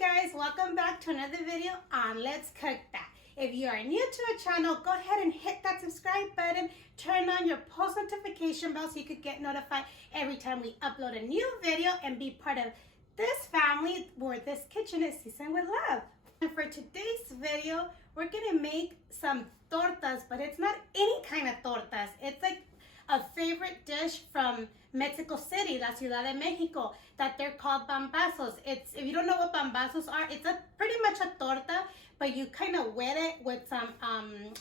guys, welcome back to another video on Let's Cook That. If you are new to the channel, go ahead and hit that subscribe button, turn on your post notification bell so you could get notified every time we upload a new video and be part of this family where this kitchen is seasoned with love. And for today's video, we're gonna make some tortas, but it's not any kind of tortas. It's like a favorite dish from Mexico City, La Ciudad de Mexico, that they're called pambazos. If you don't know what pambazos are, it's pretty much a torta, but you kind of wet it with some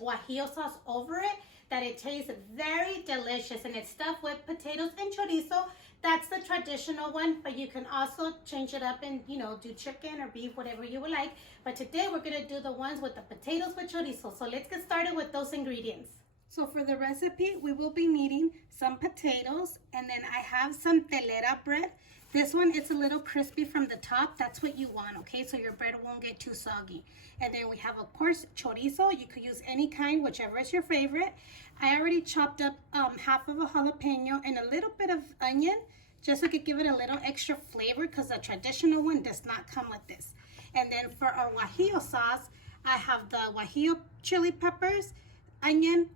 Guajillo sauce over it, that it tastes very delicious, and it's stuffed with potatoes and chorizo. That's the traditional one, but you can also change it up and, you know, do chicken or beef, whatever you would like. But today we're gonna do the ones with the potatoes with chorizo. So let's get started with those ingredients. So for the recipe, we will be needing some potatoes, and then I have some telera bread. This one is a little crispy from the top. That's what you want, okay? So your bread won't get too soggy. And then we have, of course, chorizo. You could use any kind, whichever is your favorite. I already chopped up half of a jalapeño and a little bit of onion, just so I could give it a little extra flavor, because the traditional one does not come with this. And then for our Guajillo sauce, I have the Guajillo chili peppers, onion,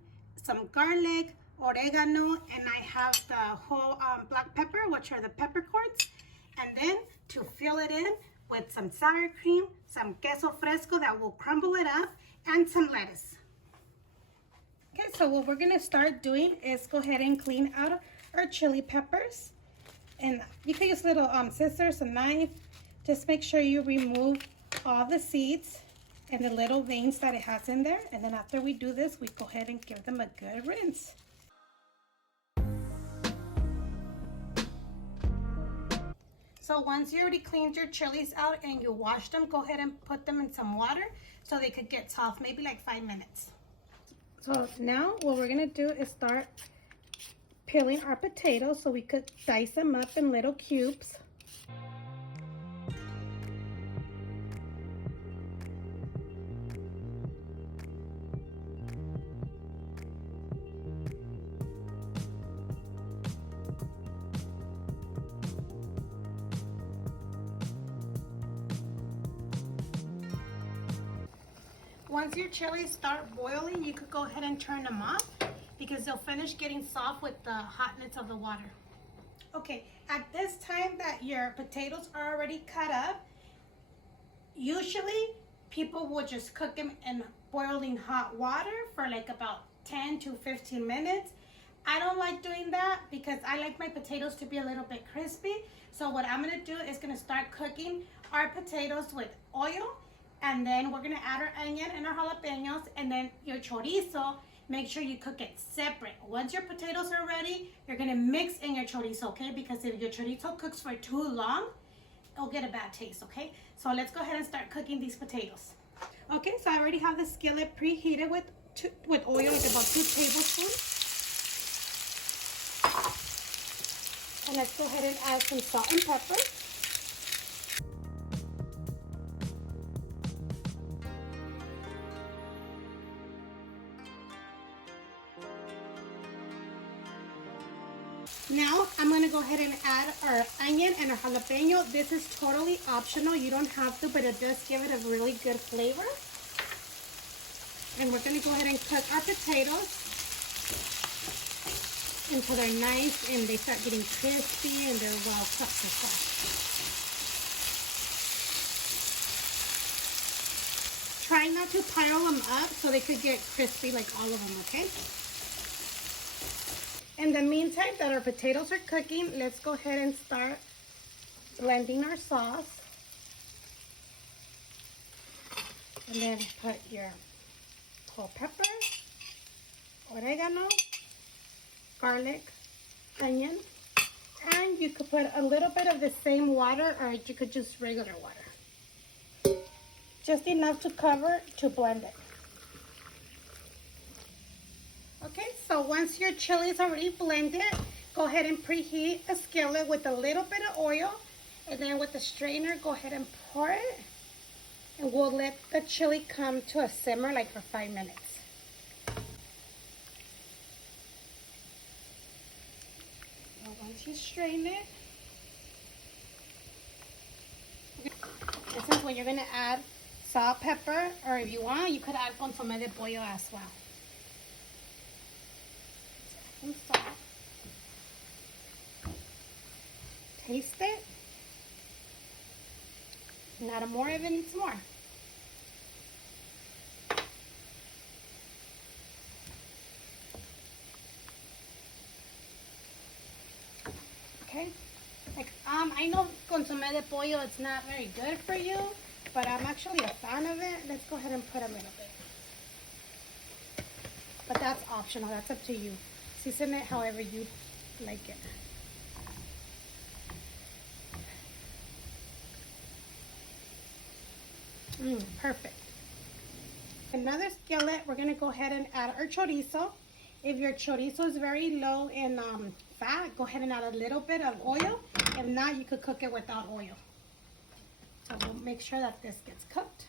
some garlic, oregano, and I have the whole black pepper, which are the peppercorns. And then to fill it in with some sour cream, some queso fresco that will crumble it up, and some lettuce. Okay, so what we're gonna start doing is go ahead and clean out our chili peppers. And you can use little scissors, a knife. Just make sure you remove all the seeds and the little veins that it has in there. And then after we do this, we go ahead and give them a good rinse. So once you already cleaned your chilies out and you washed them, go ahead and put them in some water so they could get soft, maybe like 5 minutes. So now what we're gonna do is start peeling our potatoes so we could dice them up in little cubes. Once your chilies start boiling, you could go ahead and turn them off, because they'll finish getting soft with the hotness of the water. Okay, at this time that your potatoes are already cut up, usually people would just cook them in boiling hot water for like about 10 to 15 minutes. I don't like doing that because I like my potatoes to be a little bit crispy. So what I'm gonna do is gonna start cooking our potatoes with oil, and then we're gonna add our onion and our jalapeños, and then your chorizo. Make sure you cook it separate. Once your potatoes are ready, you're gonna mix in your chorizo, okay? Because if your chorizo cooks for too long, it'll get a bad taste, okay? So let's go ahead and start cooking these potatoes. Okay, so I already have the skillet preheated with oil, like about 2 tablespoons. And let's go ahead and add some salt and pepper. Now I'm going to go ahead and add our onion and our jalapeño. This is totally optional. You don't have to, but it does give it a really good flavor. And we're going to go ahead and cook our potatoes until they're nice and they start getting crispy and they're well cooked and soft. Try not to pile them up so they could get crispy like all of them, okay? In the meantime that our potatoes are cooking, let's go ahead and start blending our sauce. And then put your whole pepper, oregano, garlic, onion, and you could put a little bit of the same water, or you could just regular water. Just enough to cover to blend it. Okay, so once your chili is already blended, go ahead and preheat a skillet with a little bit of oil, and then with the strainer, go ahead and pour it, and we'll let the chili come to a simmer like for 5 minutes. Now once you strain it, This is when you're gonna add salt, pepper, or if you want, you could add consomé de pollo as well. Some salt. Taste it. Not more if it needs more. Okay. Like I know consomé de pollo, it's not very good for you, but I'm actually a fan of it. Let's go ahead and put a little bit. But that's optional. That's up to you. Season it however you like it. Perfect. Another skillet, we're going to go ahead and add our chorizo. If your chorizo is very low in fat, go ahead and add a little bit of oil. If not, you could cook it without oil. So we'll make sure that this gets cooked.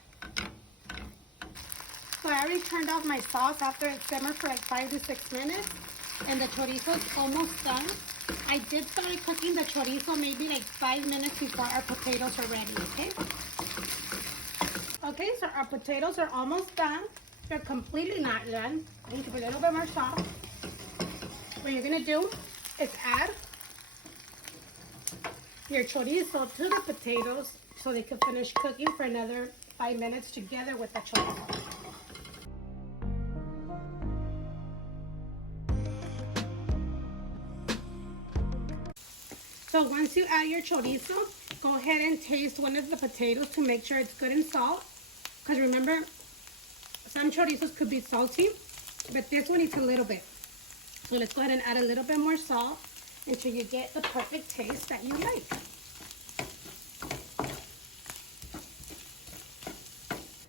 So I already turned off my sauce after it simmered for like 5 to 6 minutes. And the chorizo is almost done. I did start cooking the chorizo maybe like 5 minutes before our potatoes are ready, okay? Okay, so our potatoes are almost done. They're completely not done. I need to put a little bit more salt. What you're gonna do is add your chorizo to the potatoes so they can finish cooking for another 5 minutes together with the chorizo. So once you add your chorizo, go ahead and taste one of the potatoes to make sure it's good and salt. Because remember, some chorizos could be salty, but this one needs a little bit. So let's go ahead and add a little bit more salt until you get the perfect taste that you like.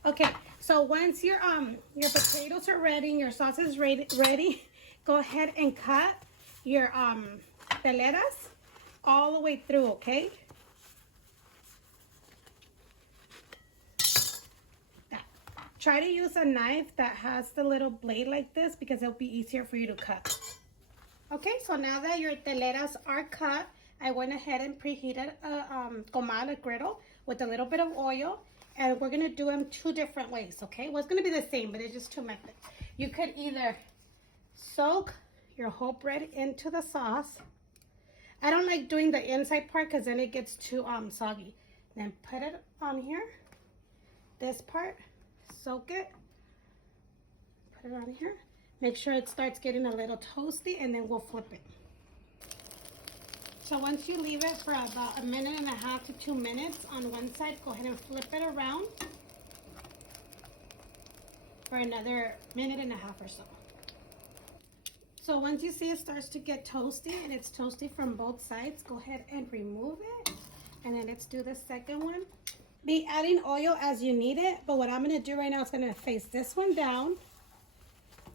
Okay, so once your potatoes are ready and your sauce is ready, go ahead and cut your teleras all the way through, okay? Try to use a knife that has the little blade like this because it'll be easier for you to cut. Okay, so now that your teleras are cut, I went ahead and preheated a comal, a griddle, with a little bit of oil, and we're gonna do them 2 different ways, okay? Well, it's gonna be the same, but it's just 2 methods. You could either soak your whole bread into the sauce. I don't like doing the inside part because then it gets too soggy. Then put it on here, this part. Soak it, put it on here, make sure it starts getting a little toasty, and then we'll flip it. So once you leave it for about 1.5 to 2 minutes on one side, go ahead and flip it around for another 1.5 or so. So once you see it starts to get toasty and it's toasty from both sides, go ahead and remove it, and then let's do the second one. Be adding oil as you need it, but what I'm going to do right now is going to face this one down,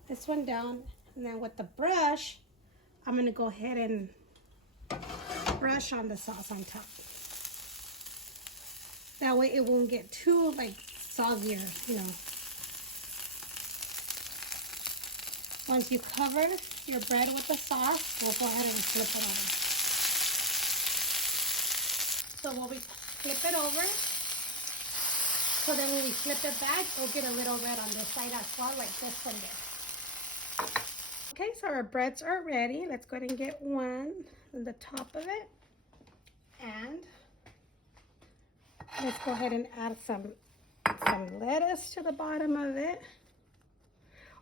and then with the brush, I'm going to go ahead and brush on the sauce on top. That way it won't get too like soggier, you know. Once you cover your bread with the sauce, we'll go ahead and flip it over. So when we flip it over, so then when we flip it back, it'll get a little red on this side as well, like this one there. Okay, so our breads are ready. Let's go ahead and get one on the top of it. And let's go ahead and add some lettuce to the bottom of it.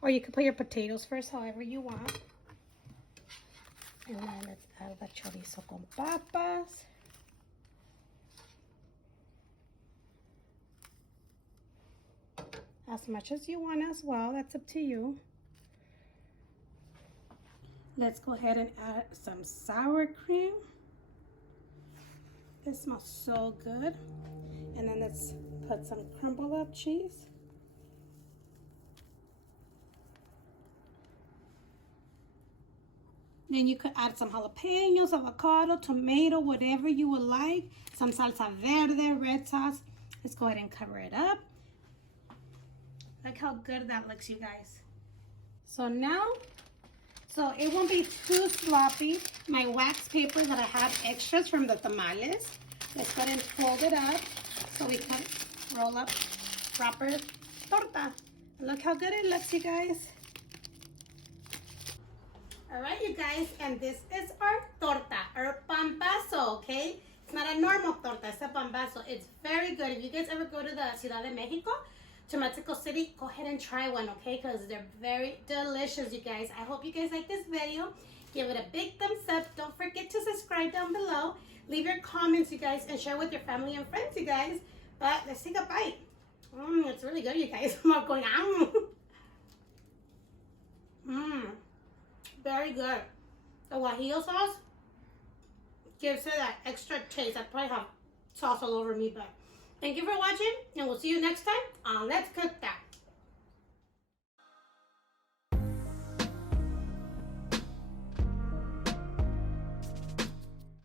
Or you can put your potatoes first, however you want. And then let's add the chorizo con papas. As much as you want as well, that's up to you. Let's go ahead and add some sour cream. This smells so good. And then let's put some crumbled up cheese. Then you could add some jalapeños, avocado, tomato, whatever you would like. Some salsa verde, red sauce. Let's go ahead and cover it up. Look how good that looks, you guys. So now, so it won't be too sloppy. My wax paper that I have extras from the tamales. Let's go ahead and fold it up So we can roll up proper torta. Look how good it looks, you guys. All right, you guys, and this is our torta, our pambazo, okay? It's not a normal torta, it's a pambazo. It's very good. If you guys ever go to the Ciudad de Mexico, to Mexico City, go ahead and try one, okay? Because they're very delicious, you guys. I hope you guys like this video. Give it a big thumbs up. Don't forget to subscribe down below. Leave your comments, you guys, and share with your family and friends, you guys. But let's take a bite. It's really good, you guys. I'm not going, very good. The Guajillo sauce gives it that extra taste. I probably have sauce all over me, but thank you for watching, and we'll see you next time on Let's Cook That.